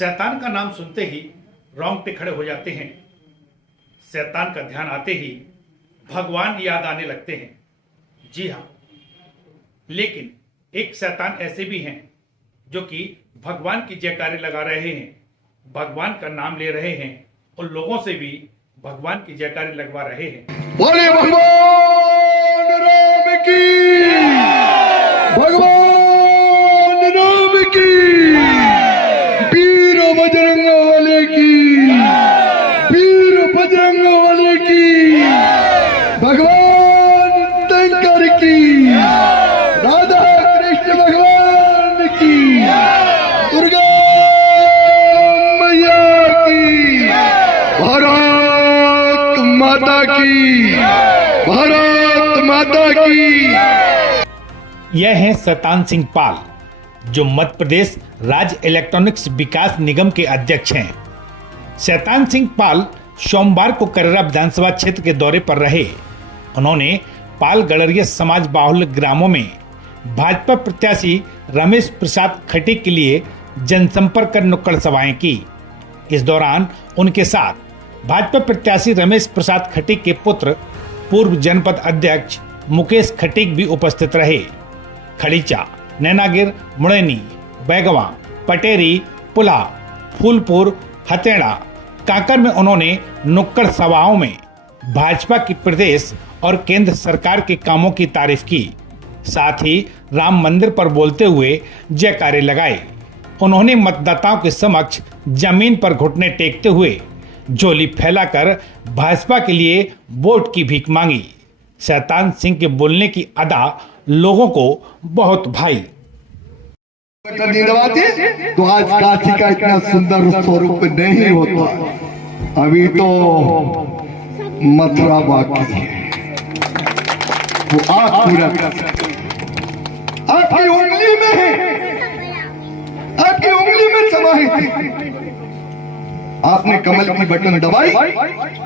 शैतान का नाम सुनते ही रोंगटे खड़े हो जाते हैं। शैतान का ध्यान आते ही भगवान याद आने लगते हैं। जी हाँ, लेकिन एक शैतान ऐसे भी हैं जो कि भगवान की जयकारे लगा रहे हैं, भगवान का नाम ले रहे हैं और लोगों से भी भगवान की जयकारे लगवा रहे हैं। बोले भगवान राम की, भगवान राम की, वीर बजरंग वाले की, वीर बजरंग वाले की, भगवान शंकर की, राधा कृष्ण भगवान की, दुर्गा मैया की, भारत माता की, भारत माता की। यह है शैतान सिंह पाल, जो मध्य प्रदेश राज्य इलेक्ट्रॉनिक्स विकास निगम के अध्यक्ष हैं। शैतान सिंह पाल सोमवार को करेरा विधानसभा क्षेत्र के दौरे पर रहे। उन्होंने पाल गड़रिया समाज बाहुल्य ग्रामों में भाजपा प्रत्याशी रमेश प्रसाद खटीक के लिए जनसंपर्क कर नुक्कड़ सभाएं की। इस दौरान उनके साथ भाजपा प्रत्याशी रमेश प्रसाद खटीक के पुत्र पूर्व जनपद अध्यक्ष मुकेश खटीक भी उपस्थित रहे। खड़ीचा, नैनागिर, मुड़ैनी, बैगवा, पटेरी, पुला, फूलपुर, हतेड़ा, कांकर में उन्होंने नुक्कड़ सभाओं में भाजपा की प्रदेश और केंद्र सरकार के कामों की तारीफ की। साथ ही राम मंदिर पर बोलते हुए जयकारे लगाए। उन्होंने मतदाताओं के समक्ष जमीन पर घुटने टेकते हुए झोली फैलाकर भाजपा के लिए वोट की भीख मांगी। शैतान सिंह के बोलने की अदा लोगों को बहुत भाई। तो आज काशी का इतना सुंदर स्वरूप नहीं होता। अभी तो मथुरा बाकी है, वो पूरा आपकी उंगली में है, आपकी उंगली में समाहित है। आपने कमल की बटन दबाई,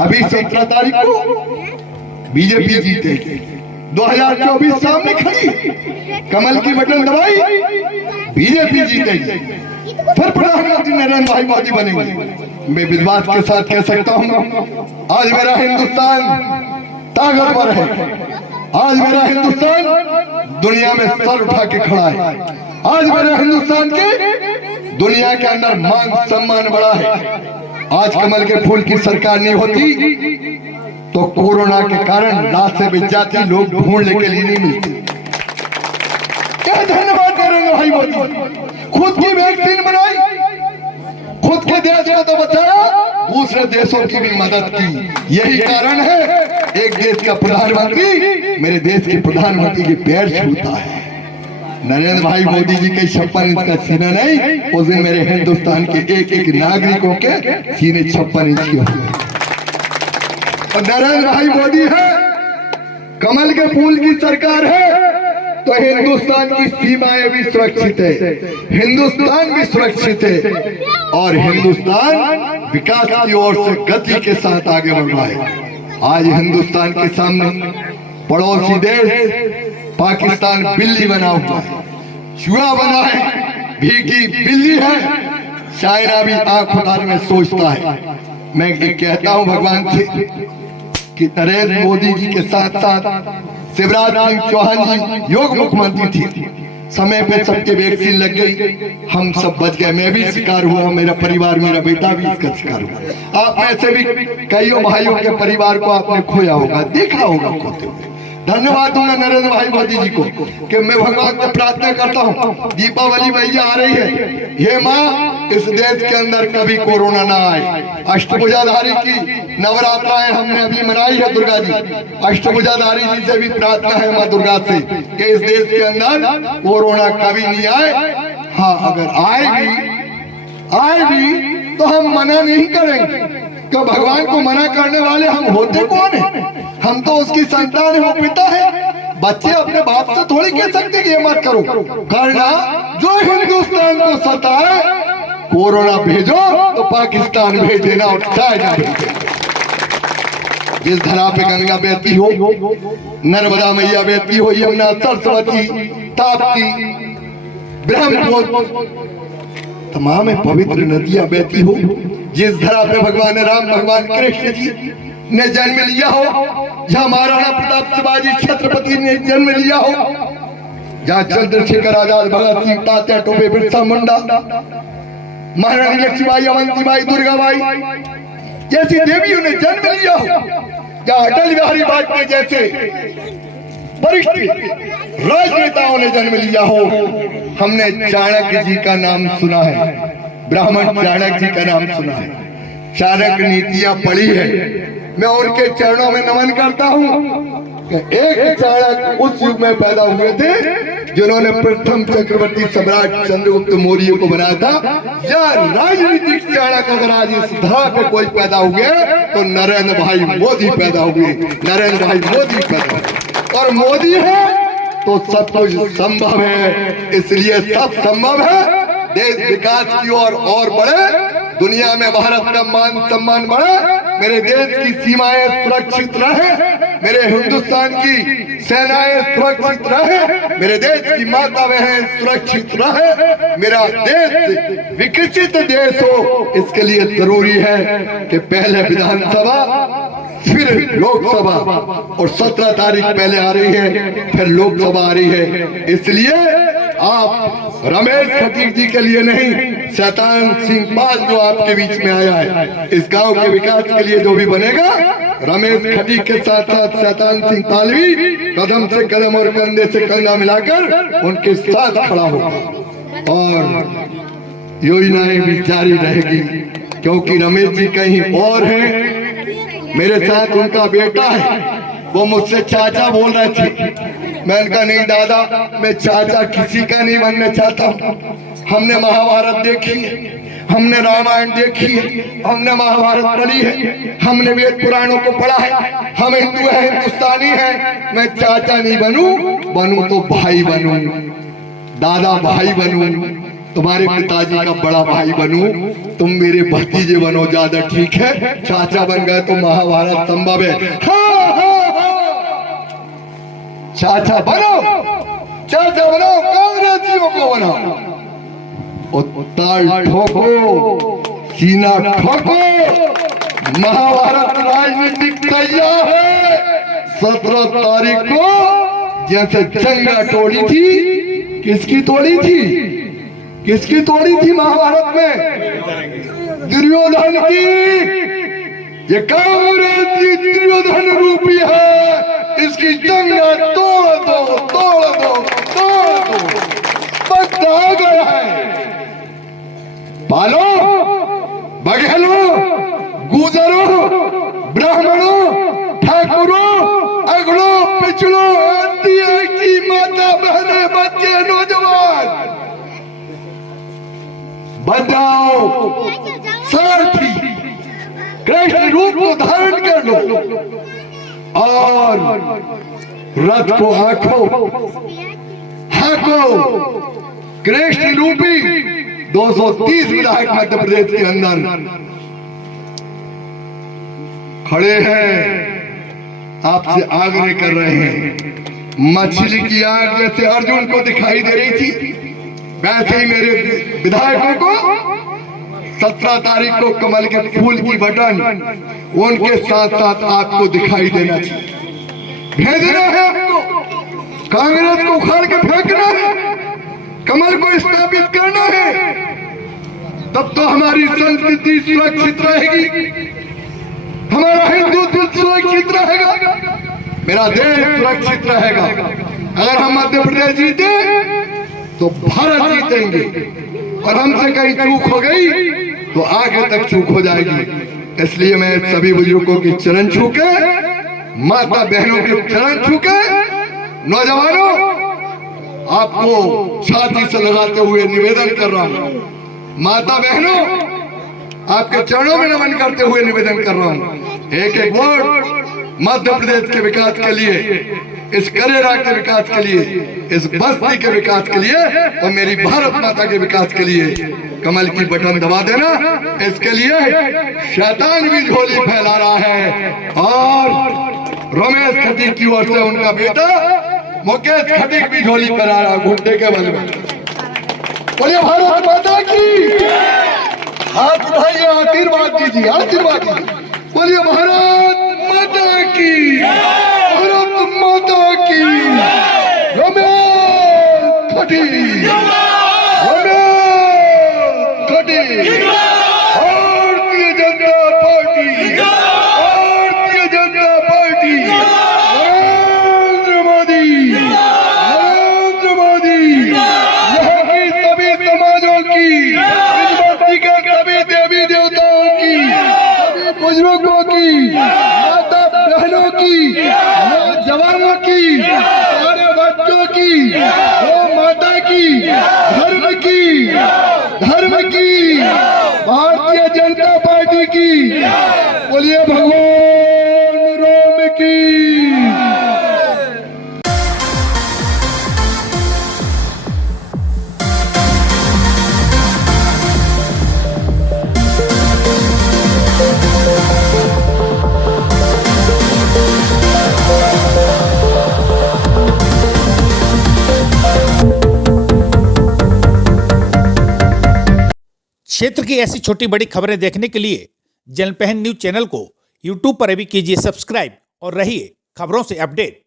अभी 17 तारीख को बीजेपी जीतेगी। 2024 सामने खड़ी, कमल की बटन दबाई, बीजेपी जीतेगी, फिर प्रधानमंत्री नरेंद्र भाई मोदी बनेंगे। मैं विश्वास के साथ कह सकता हूं, आज मेरा हिंदुस्तान ताकतवर है। आज मेरा हिंदुस्तान दुनिया में सर उठा के खड़ा है। आज मेरा हिंदुस्तान के दुनिया के अंदर मान सम्मान बड़ा है। आज कमल के फूल की सरकार नहीं होती तो कोरोना के कारण रात से बिछ जाती, लोग ढूंढने के लिए नहीं मिलती। क्या धन्यवाद करेंगे भाई मोदी, खुद की वैक्सीन बनाई, खुद के देश को तो बचाया, दूसरे देशों की भी मदद की। यही कारण है एक देश का प्रधानमंत्री मेरे देश के प्रधानमंत्री के पैर छूता है। नरेंद्र भाई मोदी जी के 56 इंच का सीना नहीं, उस दिन मेरे हिंदुस्तान के एक एक नागरिकों के सीने 56 इंच की होते हैं। और नरेंद्र भाई मोदी है, कमल के फूल की सरकार है, तो हिंदुस्तान की सीमाएं भी सुरक्षित है, हिंदुस्तान भी सुरक्षित है और हिंदुस्तान विकास की ओर से गति के साथ आगे बढ़ रहा है। आज हिंदुस्तान के सामने पड़ोसी देश पाकिस्तान बिल्ली बना हुआ है, चूहा बना है, भीगी बिल्ली है। चाइना भी आंख उठाने में सोचता है। मैं ये कहता हूं भगवान से कि नरेंद्र मोदी जी के साथ साथ शिवराज सिंह चौहान जी योग मुख्यमंत्री थी, समय पे सबके वैक्सीन लग गई, हम सब बच गए। मैं भी शिकार हुआ, मेरा परिवार, मेरा बेटा भी इसका शिकार हुआ। आप में से भी कईयों भाइयों के परिवार को आपने खोया होगा, देखा होगा खोते हुए। धन्यवाद दूंगा नरेंद्र भाई मोदी जी को कि मैं भगवान से प्रार्थना करता हूँ, दीपावली मैया आ रही है, हे माँ इस देश के अंदर कभी कोरोना ना आए। अष्टभुजाधारी की नवरात्राएं हमने अभी मनाई है दुर्गा जी, अष्टभुजाधारी जी से भी प्रार्थना है माँ दुर्गा से कि इस देश के अंदर कोरोना कभी नहीं आए। हाँ, अगर आए भी तो हम मना नहीं करेंगे, कि भगवान को मना करने वाले हम होते कौन है? हम तो उसकी संतान है, वो पिता है। बच्चे अपने बाप से थोड़ी कह सकते कि ये मत करो, करना जो हिंदुस्तान को सताए, कोरोना भेजो तो पाकिस्तान भेज देना और चाइना भेज देना। जिस धरा पे गंगा बहती हो, नर्मदा मैया बहती हो, यमुना, सरस्वती, ताप्ती, ब्रह्मपुत्र, तमाम पवित्र नदियां बहती हो, जिस धरा पे भगवान राम भगवान कृष्ण जी ने जन्म लिया हो, जहाँ महाराणा प्रताप शिवाजी छत्रपति ने जन्म लिया हो, जहाँ चंद्रशेखर आजाद, भगत सिंह, तात्या टोपे, बिरसा मुंडा, महारानी लक्ष्मीबाई, अवंतीबाई, दुर्गाबाई जैसी देवियों ने जन्म लिया हो, जहाँ अटल बिहारी वाजपेयी जैसे वरिष्ठ राजनेताओं ने जन्म लिया हो। हमने चाणक्य जी का नाम सुना है, ब्राह्मण चाणक्य जी का नाम सुना है, चाणक्य नीतियां पढ़ी है। मैं उनके चरणों में नमन करता हूँ। एक चाणक्य उस युग में पैदा हुए थे जिन्होंने प्रथम चक्रवर्ती सम्राट चंद्रगुप्त मौर्य को बनाया था। या राजनीतिक चाणक्य अगर आज इस धरा पे कोई पैदा हुए तो नरेंद्र भाई मोदी पैदा हुए, नरेंद्र भाई मोदी पैदा हुए। और मोदी है तो सब कुछ संभव है, इसलिए सब संभव है। देश विकास की ओर और बढ़े, दुनिया में भारत का मान सम्मान बढ़े, मेरे देश की सीमाएं सुरक्षित रहे, मेरे हिंदुस्तान की सेनाएं सुरक्षित रहे, मेरे देश की माता बहन सुरक्षित रहे, मेरा देश विकसित देश हो। इसके लिए जरूरी है कि पहले विधानसभा, फिर लोकसभा, और 17 तारीख पहले आ रही है, फिर लोकसभा आ रही है। इसलिए आप रमेश खटीक जी के लिए नहीं, शैतान सिंह पाल जो आपके बीच में आया है, इस गांव के विकास के लिए जो भी बनेगा, रमेश खटीक के साथ साथ शैतान सिंह पाल भी कदम से कदम और कंधे से कंधा मिलाकर उनके साथ खड़ा होगा और योजनाएं भी जारी रहेगी। क्योंकि रमेश जी कहीं और हैं, मेरे साथ उनका बेटा है, वो मुझसे चाचा बोल रहे थे। मैं उनका नहीं दादा, मैं चाचा किसी का नहीं बनना चाहता हूँ। हमने महाभारत देखी है, हमने रामायण देखी है, हमने महाभारत पढ़ी है, हमने वेद पुराणों को पढ़ा है, हम हिंदू है, हिंदुस्तानी है। मैं चाचा नहीं बनूं तो भाई बनूं, दादा भाई बनूं, तुम्हारे पिताजी का बड़ा भाई बनूं, तुम मेरे भतीजे बनो, ज्यादा ठीक है। चाचा बन गए तो महाभारत संभव है। हाँ, हाँ, हाँ। चाचा बनो, चाचा बनाओ, कांग्रेसियों को बनाओ, ताल ठोको, सीना ठोको। महाभारत राजनीतिक तैयार है। 17 तारीख को जैसे जंगा तोड़ी थी, किसकी तोड़ी थी, किसकी तोड़ी थी महाभारत में? दुर्योधन की। ये कांग्रेस दुर्योधन रूपी है, इसकी जंगा तोड़ दो, तोड़ दो, तोड़ दो। वक्त आ गया है। पालो, बघेलो, गुजरो, ब्राह्मणों, ठाकुरों, अगड़ो, पिछड़ो, की माता, बहने, बच्चे, नौजवान, बचाओ, सारथी कृष्ण रूप को धारण कर लो और रथ को हाको। कृष्ण रूपी 230 विधायक मध्य प्रदेश के अंदर खड़े हैं, आपसे आग्रह कर रहे हैं। मछली की आग जैसे अर्जुन को दिखाई दे रही थी, वैसे ही मेरे विधायकों को 17 तारीख को कमल के फूल की बटन उनके साथ साथ आपको दिखाई देना चाहिए। भेजना है आपको, कांग्रेस को उखाड़ के फेंकना है, कमल को स्थापित करना है। तब तो हमारी संस्कृति सुरक्षित रहेगी, हमारा हिंदुत्व सुरक्षित रहेगा, मेरा देश सुरक्षित रहेगा। अगर हम मध्य प्रदेश जीते तो भारत जीतेंगे, और हमसे कहीं चूक हो गई तो आगे तक चूक हो जाएगी। इसलिए मैं सभी बुजुर्गों के चरण छू के, माता बहनों के चरण छू के, नौजवानों आपको छाती से लगाते हुए निवेदन कर रहा हूँ। माता बहनों आपके चरणों में नमन करते हुए निवेदन कर रहा हूँ, एक एक वोट मध्य प्रदेश के विकास के लिए, इस करेरा के विकास के लिए, इस बस्ती के विकास के लिए और मेरी भारत माता के विकास के लिए कमल की बटन दबा देना। इसके लिए शैतान भी झोली फैला रहा है और रमेश खटीक की ओर से उनका बेटा मुकेश खटीक भी झोली फैला रहा है घुटने के बल में। बोलिए भारत माता की। हाथ उठाइए, आशीर्वाद दीजिए, आशीर्वाद दीजिए। बोलिए भारत माता की, भारत माता की। रमेश खटी, रमेश खटी। Bharatiya Janata party, Bharatiya Janata party. नरेंद्र मोदी, नरेंद्र मोदी। यहाँ की सभी समाजों की, इस धरती के सभी देवी देवताओं की, सभी बुजुर्गों की, माता बहनों की, नौजवानों की, सारे बच्चों की, गौ माता की, धर्म की, धर्म की, भारतीय जनता पार्टी की। बोलिए भगवान राम की। क्षेत्र की ऐसी छोटी बड़ी खबरें देखने के लिए जनपहन न्यूज चैनल को यूट्यूब पर अभी कीजिए सब्सक्राइब और रहिए खबरों से अपडेट।